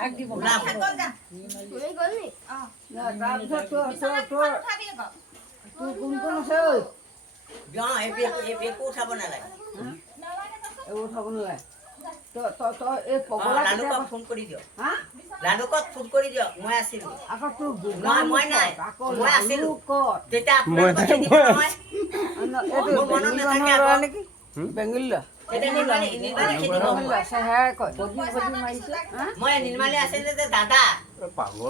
তাক দিব কোন কোন আছে ঐ একো উঠাব নালাগে এইবোৰ উঠাব নালাগে তই এই পগলা লালুকক ফোন কৰি দিয়ক লালুকক ফোন কৰি দিয়ক মই আছিলোঁ আকৌ তোৰ নহয় মই নাই আকৌ মই আছিলোঁ ক'ত তেতিয়া আপোনাক কথা দিব নহয় এইটো মোৰ মনত বেংগলী নাথাকে মানুহৰ আকৌ। ল'ৰা নেকি বেংগলী ল'ৰা তেতিয়া নিৰ্মালী খেদিব চেহেৰাই কয় বডি মাৰিছে মই নিৰ্মালী আছিলে যে দাদা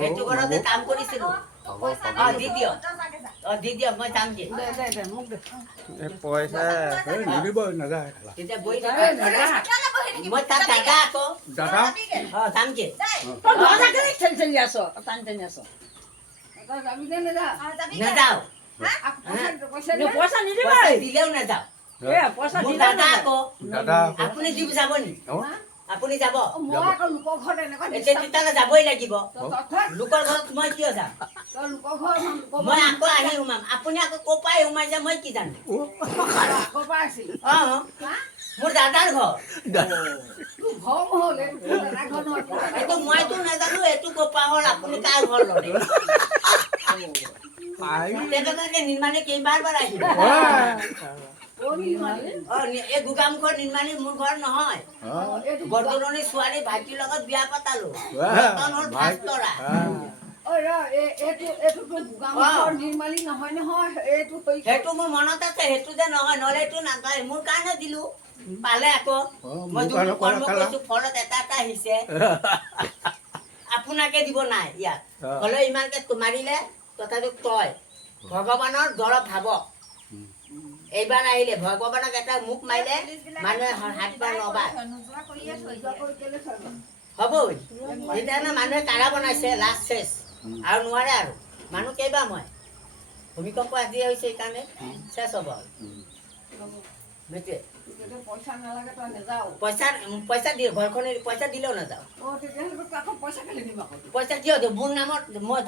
সেইটো ঘৰতে কাম কৰিছিলোঁ দি দিয়ক দি দিয়ক মই যামগৈ দে মোক দে পইচা নিদিব নাযায় তেতিয়া বহি মই তাত দাদা আকৌ দাদা যামগৈ তই দৰ্জা কেলে ঠেলি ঠেলি আছ টানি টানি আছ তই যাবি নে নেযা নাযাওঁ পইচা দে পইচা নিদিবা পইচা দিলেও নাযাওঁ পইচা মোৰ দিলে দাদা আকৌ দাদা আপুনি দিব যাব নি আপুনি যাব মই আকৌ লোকৰ ঘৰত এনেকুৱা এতিয়া তেতিয়াহ'লে যাবই লাগিব তই লোকৰ ঘৰত মই কিয় যাম লোকৰ ঘৰত মই আকৌ আহি সোমাম আপুনি আকৌ ক'ৰ পৰাই সোমাইছে মই কি জানো আগৰ পৰা আছিল অঁ মোৰ দাদাৰ ঘৰ ঘৰ হ'ল এইটো দাদা ঘৰ নহয় তোৰ দাদা এইটো মইতো নাজানো এইটো ক'ৰ পৰা হ'ল আপুনি কাৰ ঘৰ ল'লে তেখেতকে নিৰ্মাণে কেইবাৰ আহিব এই গোগামুখৰ নিৰ্মাণী মোৰ ঘৰ নহয় বৰদলনি ছোৱালী ভাইটিৰ লগত বিয়া পাতালো ৰতন হ'ল ফাৰ্ষ্ট ল'ৰা ঐ ৰ এইটো তোৰ গোগামুখৰ নিৰ্মালী নহয় নহয় এইটো সেইটো মোৰ মনত আছে সেইটো যে নহয় নহ'লে এইটো নাপায় মোৰ কাৰণে দিলো পালে আকৌ মই যোনটো কৰ্ম কৰিছো ফলত এটা এটা আহিছে আপোনাকে দিব নাই ইয়াত হ'লেও ইমানকে মাৰিলে তথাপি তই ভগৱানৰ দৰৱ ভাবক এইবাৰ আহিলে ভগৱানক এটা মুখ মাৰিলে মানুহে হাত বাৰ নবাৰ হ'ব সেইকাৰণে মানুহে কাৰা বনাইছে লাষ্ট চেচ আৰু নোৱাৰে আৰু মানুহ কেইবা মই ভূমিকম্প আজি হৈছে সেইকাৰণে চেচ হ'ব আৰু সেইটোৱে পইচা নালাগে তই নেযাও পইচা দিয়ে ঘৰখনে পইচা দিলেও নাযাওঁ তেতিয়াহ'লে আকৌ পইচা কেলে দিম আকৌ পইচা কিয় দিওঁ মোৰ নামত মই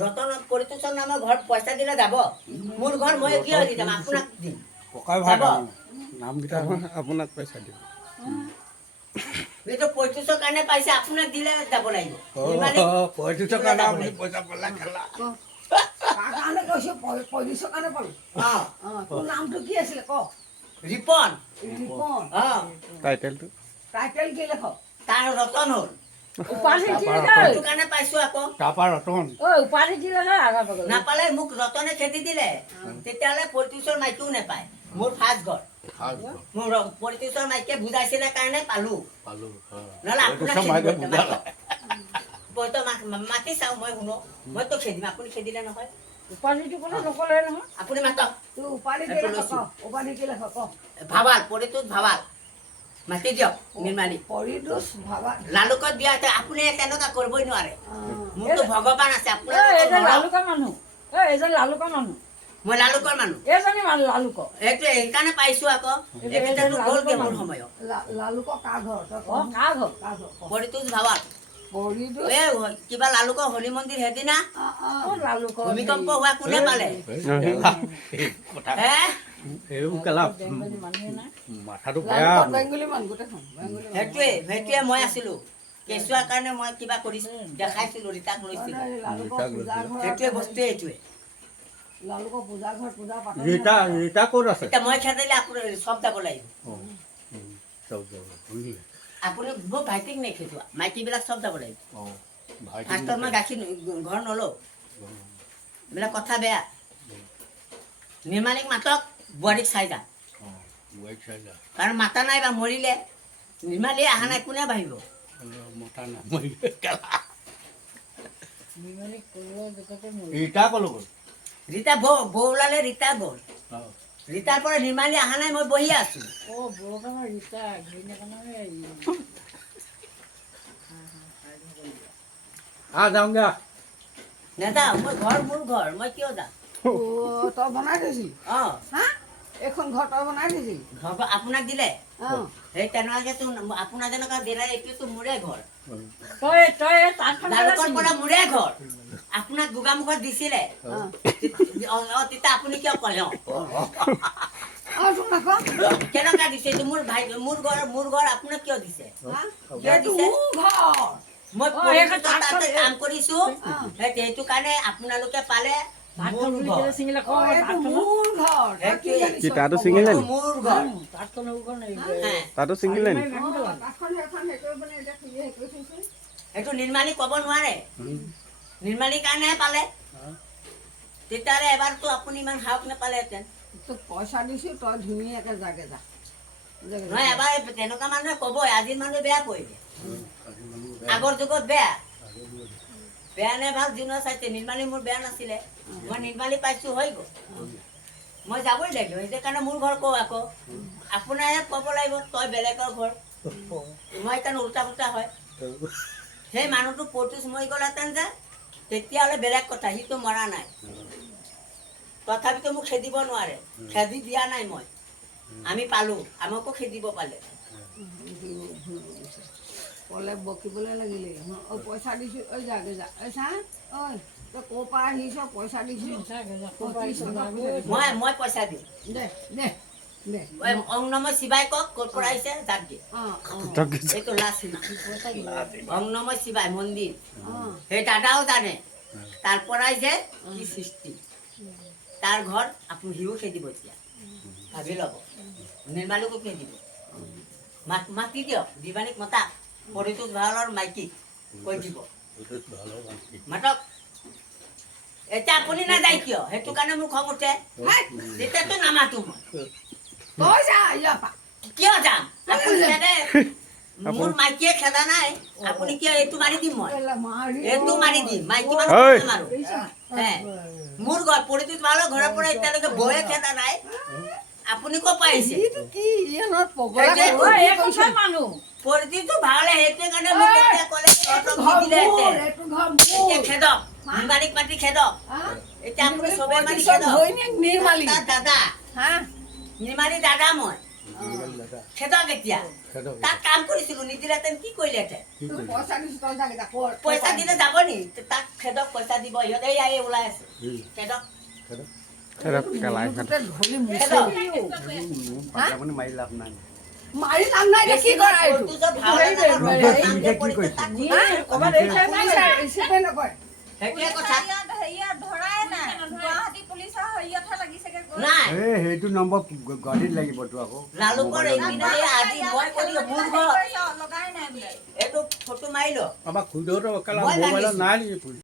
ৰতন পৰিতোষৰ নামৰ ঘৰত পইচা দিলে যাব মোৰ ঘৰ মই কিয় দি যাম আপোনাক দিম ককাই ভাই নামকেইটা আপোনাক পইচা দিব এইটো পৰিতোষৰ কাৰণে পাইছে আপোনাক দিলে যাব লাগিব পঁয়ত্ৰিছৰ কাৰণে আপুনি পইচা পালে খেলা তাৰ কাৰণে কৈছো পঁয়ত্ৰিছৰ কাৰণে পালো তোৰ নামটো কি আছিলে ক ৰিপন ৰিপন টাইটেলটো টাইটেল কি লেখ তাৰ ৰতন হ'ল উপাধি দিলে সেইটো কাৰণে পাইছো আকৌ তাৰপৰা ৰতন উপাধি দিলে আধা পাগল নাপালে মোক ৰতনে খেদি দিলে তেতিয়াহ'লে পৰিতোষৰ মাইকীও নাপায় মোৰ ফাৰ্ষ্ট ঘৰ মোৰ পৰিতোষৰ মাইকীয়ে বুজাইছিলে কাৰণে পালো নহ'লে আপোনাক মাতি চাওঁ মই শুনো মইতো খেদিম আপুনি খেদিলে নহয় উপাধিটো ক'লে নক'লে নহয় আপুনি মাতক তোৰ উপাধি কি লেখ ক উপাধি কি লেখ ক ভাবাল পৰিতোষ ভাবাল মাতি দিয়ক নিৰ্মালী পৰিতোষ ভাবা লালুকত বিয়া আছে আপুনি তেনেকুৱা কৰিবই নোৱাৰে মোৰতো ভগৱান আছে আপোনাৰ এইজন লালুকৰ মানুহ এইজন লালুকৰ মানুহ মই লালুকৰ মানুহ এইজনী মানুহ লালুকৰ এইটো সেইকাৰণে পাইছো আকৌ এইকেইটাতো গ'লগে মোৰ সময়ত লালুকৰ কাৰ ঘৰ তই ক কাৰ ঘৰ কাৰ ঘৰ ক পৰিতোষ ভাবাল পৰিতোষ এই কিবা লালুকৰ হলি মন্দিৰ সেইদিনা লালুকৰ ভূমিকম্প হোৱা কোনে পালে হে এইবোৰ কেলা বেংগলী মানুহে নাই মাথাটো বেয়া লালুকৰ বেংগলী মানুহ গোটেইখন বেংগলী সেইটোৱে মই আছিলো কেঁচুৱাৰ কাৰণে মই কিবা কৰিছো দেখাইছিলো ৰীতাক লৈছিলো লালুকৰ পূজা ঘৰ সেইটোৱে বস্তুৱে এইটোৱে লালুকৰ পূজা ঘৰ পূজা পাতল ৰীতা ক'ত আছে এতিয়া মই খেদিলে আপুনি চব যাব লাগিব বুজিলে আপুনি মোৰ ভাইটিক নেখেদোৱা মাইকীবিলাক চব যাব লাগিব ভাইটি ফাৰ্ষ্টত মই গাখীৰ ঘৰ নলওঁ এইবিলাক কথা বেয়া নিৰ্মালীক মাতক বোৱাৰীক চাই যা কাৰণ মাতা নাই বা মৰিলে নিৰ্মালী অহা নাই কোনে বাঢ়িব মতা নামৰি নিৰ্মালী কৰিব জগতে ৰীতা ক'লৈ গ'ল ৰীতা বৌ ওলালে ৰীতা গ'ল ৰীতাৰ পৰা নিৰ্মালী অহা নাই মই বহি আছো বৰকামৰ ৰীতা ঘৈণীয়েকনৰ যাওঁগৈ নেযাওঁ মই মোৰ ঘৰ মই কিয় যাম তই বনাই থৈছিলি অঁ হা এইখন ঘৰ তই বনাই থৈছিলি আপোনাক দিলে অঁ সেই তেনেকুৱাকেতো আপোনাৰ যেনেকুৱা দিলে এইটোতো মোৰে ঘৰ তই তাঁতখন লালুকৰ পৰা মোৰে ঘৰ আপোনাক গোগামুখত দিছিলে তেতিয়া আপুনি কিয় ক'লে তোক আকৌ কেনেকুৱা দিছে এইটো মোৰ ঘৰ আপোনাক কিয় দিছে কিয় এইটো দিছে মোৰ ঘৰ মই সেইখন পৰিচিত তাতে তাঁতখন- কাম কৰিছো সেইটো কাৰণে আপোনালোকে পালে তাঁতখন মোৰ বুলি ঘৰ ক'লে ছিঙিলে অ, কওঁ এইটো তাঁতখন মোৰ ঘৰ তই কি সেইটোৱে। জানিছ? কি তাতো ছিঙিলে এইটো নি মোৰ ঘৰ তাঁতখন সেইখন হে, তাতো ছিঙিলে নি অ, তাতখন সেইখন হেৰি কৰি পেলাই এতিয়া খুৰীয়ে হেৰি কৰি থৈছে। সেইটো নিৰ্মালী ক'ব নোৱাৰে নিৰ্মালীৰ কাৰণেহে পালে তেতিয়াহ'লে এবাৰতো আপুনি ইমান সাহস নাপালেহেঁতেন তোক পইচা দিছো তই ধুনীয়াকৈ যাগে যা যাগে যা। নহয় এবাৰ তেনেকুৱা মানুহে ক'বই আজিৰ মানুহে বেয়া কৰিলে আগৰ যুগত বেয়া নে ভাল দিনৰ চাইছে নিৰ্মালী মোৰ বেয়া নাছিলে মই নিৰ্মালী পাইছো হৈ গ'ল মই যাবই লাগিব সেইটো কাৰণে মোৰ ঘৰ কওঁ আকৌ আপোনাৰহে ক'ব লাগিব তই বেলেগৰ ঘৰ মই সেইকাৰণে উল্টা পুল্টা হয় সেই মানুহটো পঁয়ত্ৰিছ মৰি গ'লহেঁতেন যে তেতিয়াহ'লে বেলেগ কথা সিটো মৰা নাই তথাপিতো মোক খেদিব নোৱাৰে খেদি দিয়া নাই মই আমি পালোঁ আমাকো খেদিব পালে ক'লে বকিবলৈ লাগিলে অ পইচা দিছো ঐ যাগে যা ঐ চা ঐ তই ক'ৰ পৰা আহিছ পইচা দিছো মই পইচা দিম দে দে দে অং নম শিৱাই কওক ক'ৰ পৰা আহিছে যাক দিয়ে অঁ অঁ এইটো লাষ্ট সীমা অং নম শিৱাই মন্দিৰ অঁ সেই দাদাও জানে তাৰ পৰাই যে কি সৃষ্টি তাৰ ঘৰ আপুনি সিও খেদিব এতিয়া ভাবি ল'ব নিৰ্মালীকো খেদিব মাতি দিয়ক দিবানীক মতা পৰিটোত ভালৰ মাইকী কৈ দিব মাতক এতিয়া আপুনি নাযায় কিয় সেইটো কাৰণে মোৰ খং উঠে তেতিয়াতো নামাতো মই তই যা ইয়াৰ পৰা কিয় যাম আপুনি খেদে মোৰ মাইকীয়ে খেদা নাই আপুনি কিয় এইটো মাৰি দিম মই এইটো মাৰি দিম মাইকী মানুহ ঐ। নামাৰো হে মোৰ ঘৰ পৰিটোত ভালৰ ঘৰৰ পৰা এতিয়ালৈকে বৌয়ে খেদা নাই আপুনি ক'ৰ পৰা আহিছে এইটো কি ইয়াত পগলা সেইটোৱেতো। এই কথা মানুহ পৰিটোতো ভালে সেইটোৱে কাৰণে মোক এতিয়া ক'লে তহঁতক নিদিলেহেঁতেন এইটো ঘৰ এতিয়া মোৰ খেদক নিৰ্মালীক মাতি খেদক হা? এতিয়া আপুনি চবে মাতি পঁয়ত্ৰিছৰ খেদক ঘৈণীয়েক নিৰ্মালী তাৰ দাদা হা নিৰ্মালী দাদা মই খেদক এতিয়া তাক কাম কৰিছিলো নিদিলেহেঁতেন কি কৰিলেহেঁতেন তোক পইচা দিছো তই যাগে যা ক'ৰ পইচা দিলে যাব নি তাক খেদক পইচা দিব সিহঁতে এই ওলাই আছে খেদক খেদক কেলাই তোকে ধৰি খেদক আপুনি মাৰি লাভ নাই মাৰি লাভ নাই দে কি কৰা এইটো পৰিটো যে ভাওনা জাগাত নাম যে পৰিছে তাক কি ক'ৰবাত এৰিছে নাই পুলিচে ৰিচিভে নকৰে সেইটোৱে কথা নাই সেইটো নম্বৰ গুৱাহাটীত লাগিবতো আকৌ লালুকৰ এইপিনে এই আজি মই কৈ দিলো মোৰ ঘৰ এইটো ফটো মাৰি ল আমাক খুৰীদেউহঁতৰ মই মোবাইলত জানিছো। নাই নেকি